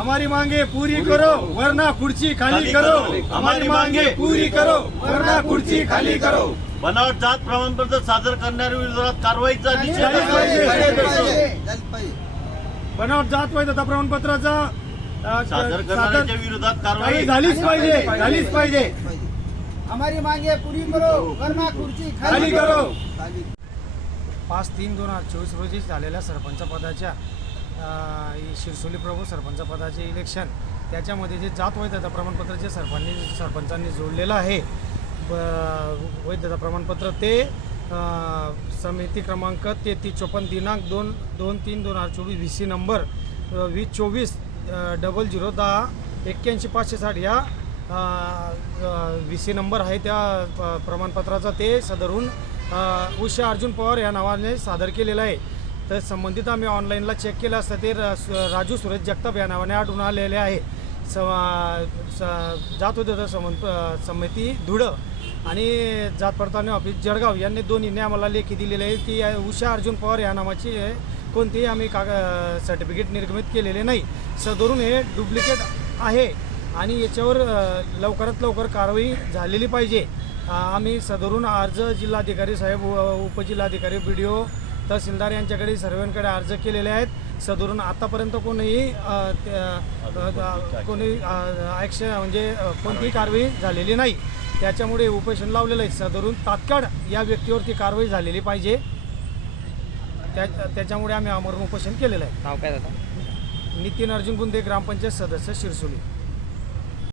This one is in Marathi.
हमारी मांगे पूरी करो वरना खुर्ची खाली करो। हमारी मांगे पूरी करो वरना खुर्ची खाली करो। बनावट जात प्रमाणपत्र सादर करणाऱ्या विरोधात कारवाईचा पाहिजे. बनावट जात वैधता प्रमाणपत्राचा सादर करणाऱ्याच्या विरोधात कारवाई झालीच पाहिजे झालीच पाहिजे. हमारी मांगे पूरी करो वरना खुर्ची खाली करो. पाच तीन दोन हजार चोवीस रोजी झालेल्या सरपंच पदाच्या शिरसोली प्रभू सरपंच पदाचे इलेक्शन त्याच्यामध्ये जे जात वैधता प्रमाणपत्र जे सरपंचांनी सरपंचांनी जोडलेलं आहे ब- वैधता प्रमाणपत्र ते समिती क्रमांक तेहतीस चोपन्न दिनांक दोन दोन तीन दोन हजार चोवीस व्ही सी नंबर वीस चोवीस डबल झिरो दहा एक्क्याऐंशी पाचशे साठ या व्ही सी नंबर आहे त्या प्रमाणपत्राचा ते सदरून उषा अर्जुन पवार या नावाने सादर केलेलं आहे. तर संबंधित आम्ही ऑनलाईनला चेक केलं असतं ते राजू सुरेश जगताप या नावाने आढळून आलेले आहे. स स- जात होते सम समिती धुळं आणि जात पडताळणी ऑफिस जळगाव यांनी दोन्हीने आम्हाला लेखी दिलेली आहे. की उषा अर्जुन पवार या नावाची कोणतेही आम्ही काग सर्टिफिकेट निर्गमित केलेले नाही. सदरून हे डुप्लिकेट आहे आणि याच्यावर लवकरात लवकर कारवाई झालेली पाहिजे. आम्ही सदरून अर्ज जिल्हाधिकारी साहेब उपजिल्हाधिकारी बी डी ओ तहसीलदार यांच्याकडे सर्वांकडे अर्ज केलेले आहेत. सदरून आतापर्यंत कोणीही कोणी ॲक्शन म्हणजे कोणतीही कारवाई? झालेली नाही. त्याच्यामुळे उपोषण लावलेलं आहे. सदरून तात्काळ या व्यक्तीवरती कारवाई झालेली पाहिजे. त्या त्याच्यामुळे आम्ही आमरण उपोषण केलेलं आहे. नाव काय दादा? नितीन अर्जुन गुंदे ग्रामपंचायत सदस्य शिरसोली.